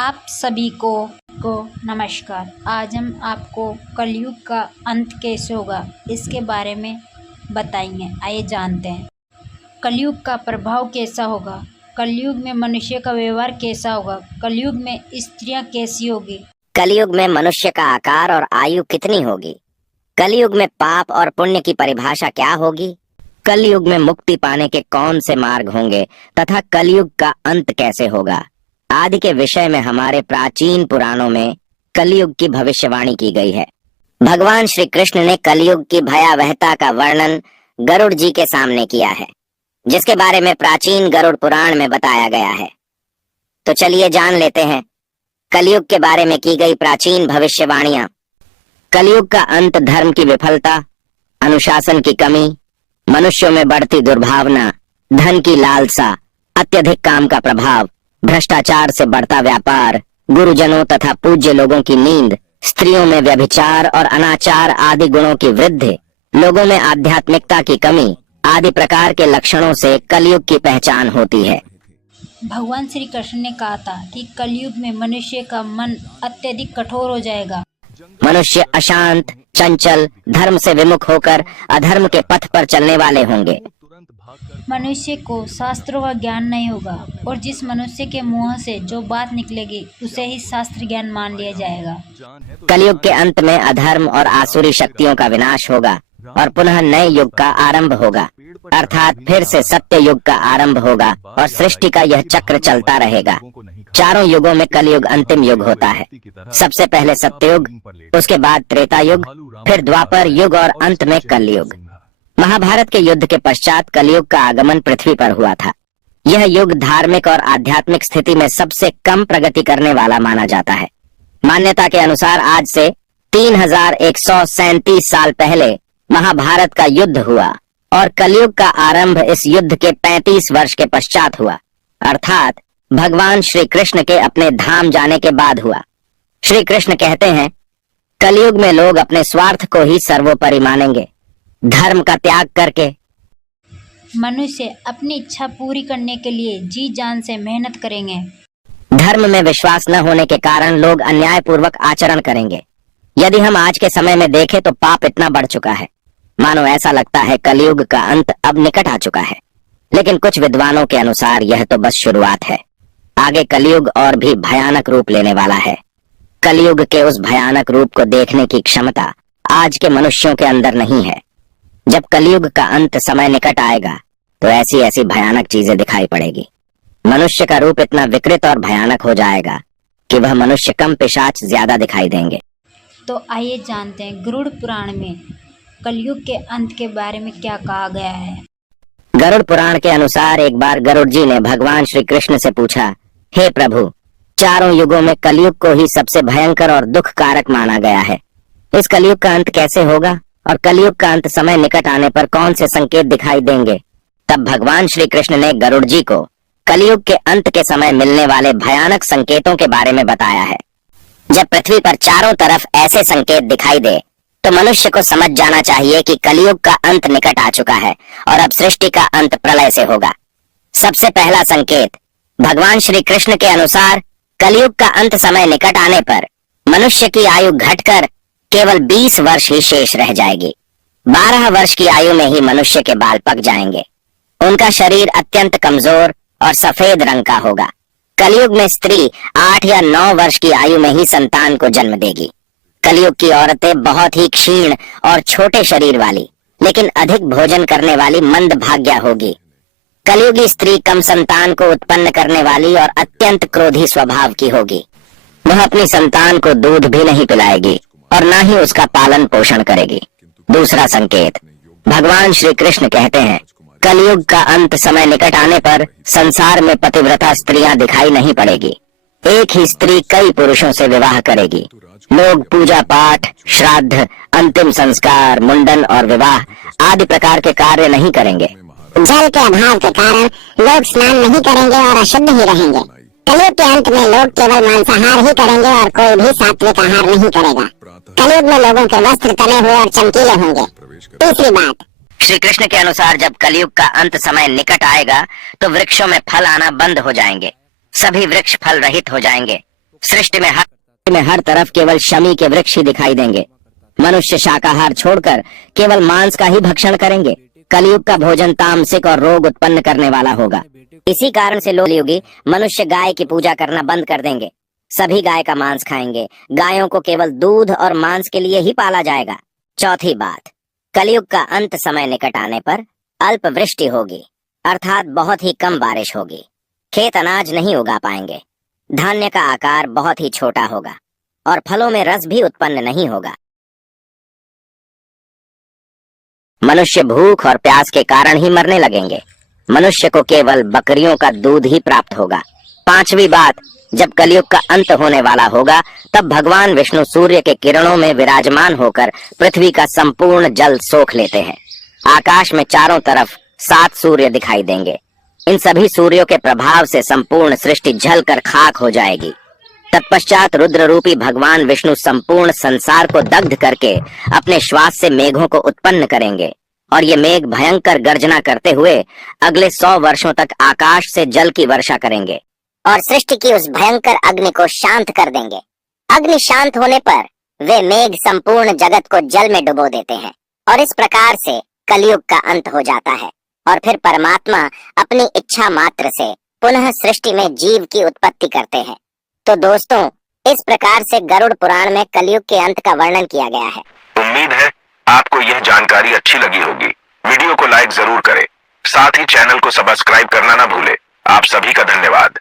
आप सभी को नमस्कार। आज हम आपको कलयुग का अंत कैसे होगा इसके बारे में बताएंगे। आइए जानते हैं कलयुग का प्रभाव कैसा होगा, कलयुग में मनुष्य का व्यवहार कैसा होगा, कलयुग में स्त्रियां कैसी होगी, कलयुग में मनुष्य का आकार और आयु कितनी होगी, कलयुग में पाप और पुण्य की परिभाषा क्या होगी, कलयुग में मुक्ति पाने के कौन से मार्ग होंगे तथा कलयुग का अंत कैसे होगा आदि के विषय में हमारे प्राचीन पुराणों में कलयुग की भविष्यवाणी की गई है। भगवान श्री कृष्ण ने कलयुग की भयावहता का वर्णन गरुड़ जी के सामने किया है, जिसके बारे में प्राचीन गरुड़ पुराण में बताया गया है। तो चलिए जान लेते हैं कलयुग के बारे में की गई प्राचीन भविष्यवाणियां। कलयुग का अंत धर्म की विफलता, अनुशासन की कमी, मनुष्यों में बढ़ती दुर्भावना, धन की लालसा, अत्यधिक काम का प्रभाव, भ्रष्टाचार से बढ़ता व्यापार, गुरुजनों तथा पूज्य लोगों की नींद, स्त्रियों में व्यभिचार और अनाचार आदि गुणों की वृद्धि, लोगों में आध्यात्मिकता की कमी आदि प्रकार के लक्षणों से कलयुग की पहचान होती है। भगवान श्री कृष्ण ने कहा था कि कलयुग में मनुष्य का मन अत्यधिक कठोर हो जाएगा। मनुष्य अशांत, चंचल, धर्म से विमुख होकर अधर्म के पथ पर चलने वाले होंगे। मनुष्य को शास्त्रों का ज्ञान नहीं होगा और जिस मनुष्य के मुंह से जो बात निकलेगी उसे ही शास्त्र ज्ञान मान लिया जाएगा। कलयुग के अंत में अधर्म और आसुरी शक्तियों का विनाश होगा और पुनः नए युग का आरंभ होगा, अर्थात फिर से सत्य युग का आरंभ होगा और सृष्टि का यह चक्र चलता रहेगा। चारों युगों में कलयुग अंतिम युग होता है। सबसे पहले सत्ययुग, उसके बाद त्रेता युग, फिर द्वापर युग और अंत में कलयुग। महाभारत के युद्ध के पश्चात कलयुग का आगमन पृथ्वी पर हुआ था। यह युग धार्मिक और आध्यात्मिक स्थिति में सबसे कम प्रगति करने वाला माना जाता है। मान्यता के अनुसार आज से 3137 साल पहले महाभारत का युद्ध हुआ और कलयुग का आरंभ इस युद्ध के 35 वर्ष के पश्चात हुआ, अर्थात भगवान श्री कृष्ण के अपने धाम जाने के बाद हुआ। श्री कृष्ण कहते हैं, कलयुग में लोग अपने स्वार्थ को ही सर्वोपरि मानेंगे। धर्म का त्याग करके मनुष्य अपनी इच्छा पूरी करने के लिए जी जान से मेहनत करेंगे। धर्म में विश्वास न होने के कारण लोग अन्यायपूर्वक आचरण करेंगे। यदि हम आज के समय में देखें तो पाप इतना बढ़ चुका है, मानो ऐसा लगता है कलयुग का अंत अब निकट आ चुका है। लेकिन कुछ विद्वानों के अनुसार यह तो बस शुरुआत है। आगे कलयुग और भी भयानक रूप लेने वाला है। कलयुग के उस भयानक रूप को देखने की क्षमता आज के मनुष्यों के अंदर नहीं है। जब कलयुग का अंत समय निकट आएगा तो ऐसी ऐसी भयानक चीजें दिखाई पड़ेगी। मनुष्य का रूप इतना विकृत और भयानक हो जाएगा कि वह मनुष्य कम पिशाच ज्यादा दिखाई देंगे। तो आइए जानते हैं गरुड़ पुराण में कलयुग के अंत के बारे में क्या कहा गया है। गरुड़ पुराण के अनुसार एक बार गरुड़ जी ने भगवान श्री कृष्ण से पूछा, हे प्रभु, चारों युगों में कलयुग को ही सबसे भयंकर और दुख कारक माना गया है। इस कलयुग का अंत कैसे होगा और कलयुग का अंत समय निकट आने पर कौन से संकेत दिखाई देंगे? तब भगवान श्री कृष्ण ने गरुड़ जी को कलयुग के अंत के समय मिलने वाले भयानक संकेतों के बारे में बताया है। जब पृथ्वी पर चारों तरफ ऐसे संकेत दिखाई दे तो मनुष्य को समझ जाना चाहिए कि कलयुग का अंत निकट आ चुका है और अब सृष्टि का अंत प्रलय से होगा। सबसे पहला संकेत, भगवान श्री कृष्ण के अनुसार कलयुग का अंत समय निकट आने पर मनुष्य की आयु घटकर केवल 20 वर्ष ही शेष रह जाएगी। 12 वर्ष की आयु में ही मनुष्य के बाल पक जाएंगे। उनका शरीर अत्यंत कमजोर और सफेद रंग का होगा। कलयुग में स्त्री 8 या 9 वर्ष की आयु में ही संतान को जन्म देगी। कलयुग की औरतें बहुत ही क्षीण और छोटे शरीर वाली लेकिन अधिक भोजन करने वाली मंद भाग्या होगी। कलयुगी स्त्री कम संतान को उत्पन्न करने वाली और अत्यंत क्रोधी स्वभाव की होगी। वह अपनी संतान को दूध भी नहीं पिलाएगी और न ही उसका पालन पोषण करेगी। दूसरा संकेत, भगवान श्री कृष्ण कहते हैं, कलयुग का अंत समय निकट आने पर संसार में पतिव्रता स्त्रियां दिखाई नहीं पड़ेगी। एक ही स्त्री कई पुरुषों से विवाह करेगी। लोग पूजा पाठ, श्राद्ध, अंतिम संस्कार, मुंडन और विवाह आदि प्रकार के कार्य नहीं करेंगे। जल के अभाव के कारण लोग स्नान नहीं करेंगे और अशुद्ध ही रहेंगे। कलयुग के अंत में लोग केवल मांसाहार ही करेंगे और कोई भी सात्विक आहार नहीं करेगा। कलयुग में लोगों के वस्त्र तने हुए और चमकीले होंगे। तीसरी बात, श्री कृष्ण के अनुसार जब कलयुग का अंत समय निकट आएगा तो वृक्षों में फल आना बंद हो जाएंगे। सभी वृक्ष फल रहित हो जाएंगे। सृष्टि में हर तरफ केवल शमी के वृक्ष ही दिखाई देंगे। मनुष्य शाकाहार छोड़कर केवल मांस का ही भक्षण करेंगे। कलयुग का भोजन तामसिक और रोग उत्पन्न करने वाला होगा। इसी कारण से लोकयुगी मनुष्य गाय की पूजा करना बंद कर देंगे। सभी गाय का मांस खाएंगे। गायों को केवल दूध और मांस के लिए ही पाला जाएगा। चौथी बात, कलयुग का अंत समय निकट आने पर अल्प वृष्टि होगी, अर्थात बहुत ही कम बारिश होगी। खेत अनाज नहीं उगा पाएंगे। धान्य का आकार बहुत ही छोटा होगा और फलों में रस भी उत्पन्न नहीं होगा। मनुष्य भूख और प्यास के कारण ही मरने लगेंगे। मनुष्य को केवल बकरियों का दूध ही प्राप्त होगा। पांचवी बात, जब कलयुग का अंत होने वाला होगा तब भगवान विष्णु सूर्य के किरणों में विराजमान होकर पृथ्वी का संपूर्ण जल सोख लेते हैं। आकाश में चारों तरफ 7 सूर्य दिखाई देंगे। इन सभी सूर्यों के प्रभाव से संपूर्ण सृष्टि जलकर खाक हो जाएगी। तत्पश्चात रुद्र रूपी भगवान विष्णु संपूर्ण संसार को दग्ध करके अपने श्वास से मेघों को उत्पन्न करेंगे और ये मेघ भयंकर गर्जना करते हुए अगले 100 वर्षों तक आकाश से जल की वर्षा करेंगे और सृष्टि की उस भयंकर अग्नि को शांत कर देंगे। अग्नि शांत होने पर वे मेघ संपूर्ण जगत को जल में डुबो देते हैं और इस प्रकार से कलयुग का अंत हो जाता है और फिर परमात्मा अपनी इच्छा मात्र से पुनः सृष्टि में जीव की उत्पत्ति करते हैं। तो दोस्तों, इस प्रकार से गरुड़ पुराण में कलयुग के अंत का वर्णन किया गया है। उम्मीद है आपको यह जानकारी अच्छी लगी होगी। वीडियो को लाइक जरूर करें, साथ ही चैनल को सब्सक्राइब करना ना भूले। आप सभी का धन्यवाद।